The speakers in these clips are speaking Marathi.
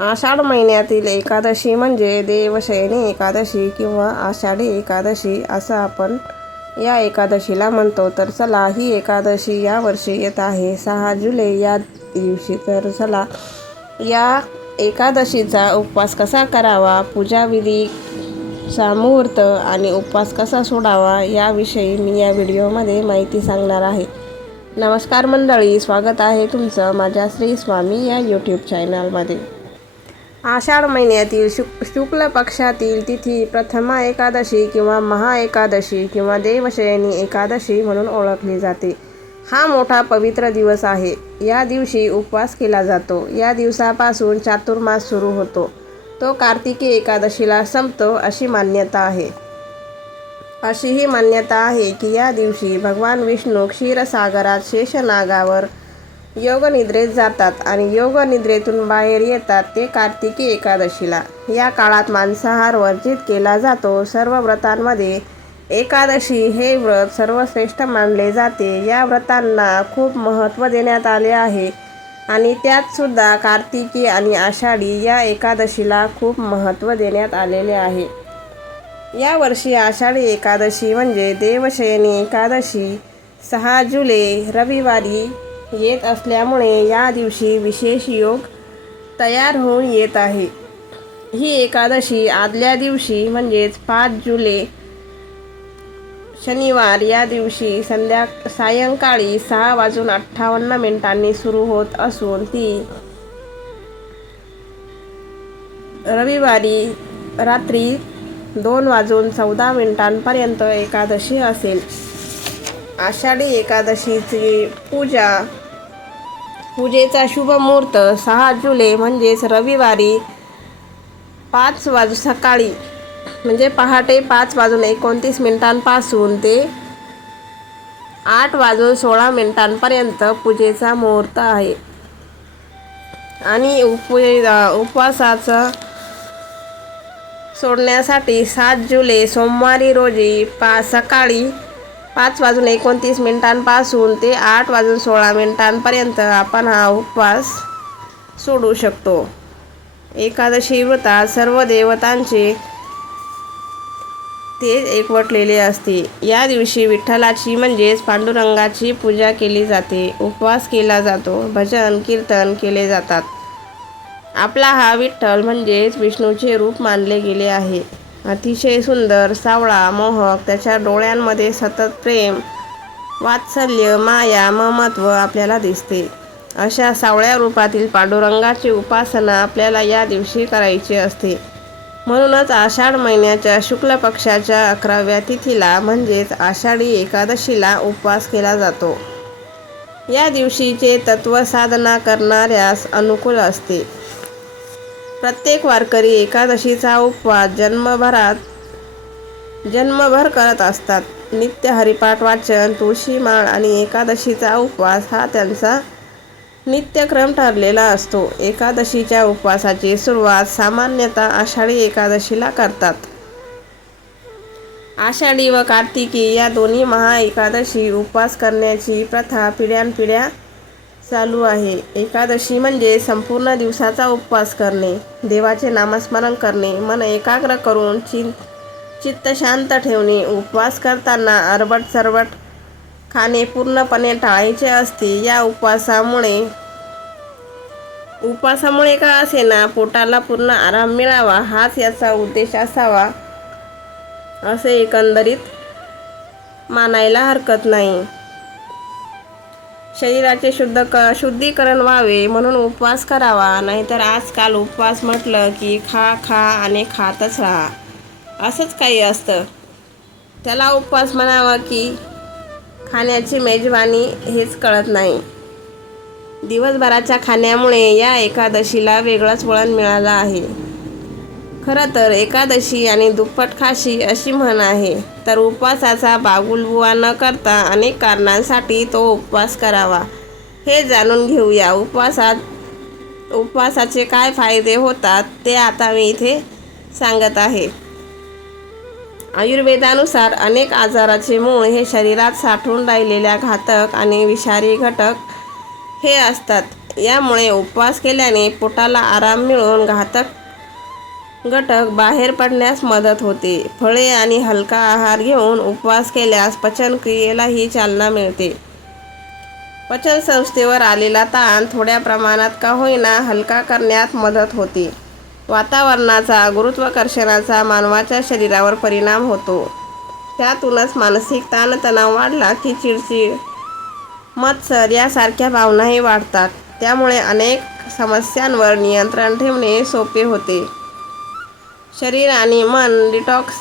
आषाढ महिन्यातील एकादशी म्हणजे देवशयनी एकादशी किंवा आषाढी एकादशी असं आपण या एकादशीला म्हणतो. तर चला ही एकादशी या वर्षी येत आहे. सहा जुलै या दिवशी. तर चला या एकादशीचा उपवास कसा करावा? पूजाविधी चा मुहूर्त आणि उपवास कसा सोडावा? याविषयी मी या व्हिडिओमध्ये माहिती सांगणार आहे. नमस्कार मंडळी स्वागत आहे तुमचं माझ्या श्री स्वामी या यूट्यूब चॅनलमध्ये आषाढ महिन्यातील शुक शुक्ल पक्षातील तिथी प्रथमा एकादशी किंवा महाएकादशी किंवा देवशयनी एकादशी म्हणून ओळखली जाते. हा मोठा पवित्र दिवस आहे. या दिवशी उपवास केला जातो. या दिवसापासून चातुर्मास सुरू होतो. तो कार्तिकी एकादशीला संपतो अशी मान्यता आहे. अशी ही मान्यता आहे की या दिवशी भगवान विष्णू क्षीरसागरात शेषनागावर योगनिद्रेत जातात आणि योगनिद्रेतून बाहेर येतात ते कार्तिकी एकादशीला. या काळात मांसाहार वर्जित केला जातो. सर्व व्रतांमध्ये एकादशी हे व्रत सर्वश्रेष्ठ मानले जाते. या व्रतांना खूप महत्त्व देण्यात आले आहे आणि त्यातसुद्धा कार्तिकी आणि आषाढी या एकादशीला खूप महत्त्व देण्यात आलेले आहे. या वर्षी आषाढी एकादशी म्हणजे देवशयनी एकादशी. सहा जुलै रविवारी येत असल्यामुळे या दिवशी विशेष योग तयार होऊन येत आहे. ही एकादशी आदल्या दिवशी म्हणजेच पाच जुलै शनिवार या दिवशी संध्या सायंकाळी सहा वाजून अठ्ठावन्न मिनिटांनी सुरू होत असून ती रविवारी रात्री दोन वाजून चौदा मिनिटांपर्यंत एकादशी असेल. आषाढी एकादशीची पूजा पूजेचा शुभ मुहूर्त सहा जुलै म्हणजेच रविवारी पाच वाजू सकाळी. म्हणजे पहाटे पाच वाजून एकोणतीस मिनिटांपासून ते आठ वाजून सोळा मिनिटांपर्यंत पूजेचा मुहूर्त आहे. आणि उप उपवासाचं सोडण्यासाठी सात जुलै सोमवारी रोजी पा सकाळी पाच वाजून एकोणतीस मिनिटांपासून ते आठ वाजून सोळा मिनिटांपर्यंत आपण हा उपवास सोडू शकतो. एकादशी व्रतात सर्व देवतांचे ते एकवटलेले असते. या दिवशी विठ्ठलाची म्हणजेच पांडुरंगाची पूजा केली जाते. उपवास केला जातो. भजन कीर्तन केले जातात. आपला हा विठ्ठल म्हणजेच विष्णूचे रूप मानले गेले आहे. अतिशय सुंदर सावळा मोहक त्याच्या डोळ्यांमध्ये सतत प्रेम वात्सल्य माया ममत्व आपल्याला दिसते. अशा सावळ्या रूपातील पांडुरंगाची उपासना आपल्याला या दिवशी करायची असते. म्हणूनच आषाढ महिन्याच्या शुक्ल पक्षाच्या अकराव्या तिथीला म्हणजेच आषाढी एकादशीला उपवास केला जातो. या दिवशीचे तत्व साधना करणाऱ्यास अनुकूल असते. प्रत्येक वारकरी एकादशीचा उपवास जन्मभरात जन्मभर करत असतात. नित्य हरिपाठ वाचन तुळशी माळ आणि एकादशीचा उपवास हा त्यांचा नित्यक्रम ठरलेला असतो. एकादशीच्या उपवासाची सुरुवात सामान्यतः आषाढी एकादशीला करतात. आषाढी व कार्तिकी या दोन्ही महा एकादशी उपवास करण्याची प्रथा पिढ्यानपिढ्या चालू आहे. एकादशी म्हणजे संपूर्ण दिवसाचा उपवास करणे देवाचे नामस्मरण करणे मन एकाग्र करून चिं चित्त शांत ठेवणे उपवास करताना अरबट सरबट खाणे पूर्णपणे टाळायचे असते. या उपवासामुळे उपवासामुळे का असेना पोटाला पूर्ण आराम मिळावा हाच याचा उद्देश असावा असे एकंदरीत मानायला हरकत नाही. शरीराचे शुद्ध क शुद्धीकरण व्हावे म्हणून उपवास करावा. नाहीतर आजकाल उपवास म्हटलं की खा खा आणि खातच राहा. असंच काही असतं. त्याला उपवास म्हणावा की खाण्याची मेजवानी हेच कळत नाही. दिवसभराच्या खाण्यामुळे या एकादशीला वेगळंच वळण मिळालं आहे. खरं तर एकादशी आणि दुप्पट खाशी अशी म्हण आहे. तर उपवासाचा बागुलबुवा न करता अनेक कारणांसाठी तो उपवास करावा. हे जाणून घेऊया. उपवासात उपवासाचे काय फायदे होतात ते आता मी इथे सांगत आहे. आयुर्वेदानुसार अनेक आजाराचे मूळ हे शरीरात साठवून राहिलेल्या घातक आणि विषारी घटक हे असतात. यामुळे उपवास केल्याने पोटाला आराम मिळून घातक घटक बाहेर पडण्यास मदत होते. फळे आणि हलका आहार घेऊन उपवास केल्यास पचनक्रियेलाही चालना मिळते. पचनसंस्थेवर आलेला ताण थोड्या प्रमाणात का होईना हलका करण्यात मदत होते. वातावरणाचा गुरुत्वाकर्षणाचा मानवाच्या शरीरावर परिणाम होतो. त्यातूनच मानसिक ताणतणाव वाढला की चिडचिड मत्सर यासारख्या भावनाही वाढतात. त्यामुळे अनेक समस्यांवर नियंत्रण ठेवणे सोपे होते. शरीर आणि मन डिटॉक्स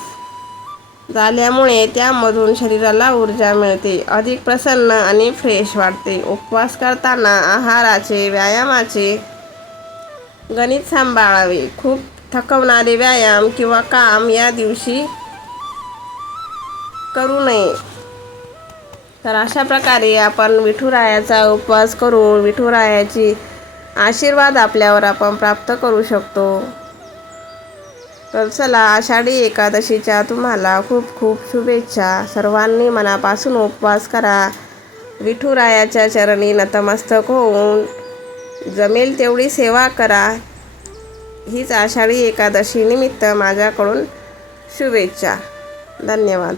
झाल्यामुळे त्यामधून शरीराला ऊर्जा मिळते. अधिक प्रसन्न आणि फ्रेश वाटते. उपवास करताना आहाराचे व्यायामाचे गणित सांभाळावे. खूप थकवणारे व्यायाम किंवा काम या दिवशी करू नये. तर अशा प्रकारे आपण विठुरायाचा उपवास करून विठुरायाची आशीर्वाद आपल्यावर आपण प्राप्त करू शकतो. तर चला आषाढी एकादशीच्या तुम्हाला खूप खूप शुभेच्छा. सर्वांनी मनापासून उपवास करा. विठुरायाच्या चरणी नतमस्तक होऊन जमेल तेवढी सेवा करा. हीच आषाढी एकादशी निमित्त माझ्याकडून शुभेच्छा. धन्यवाद.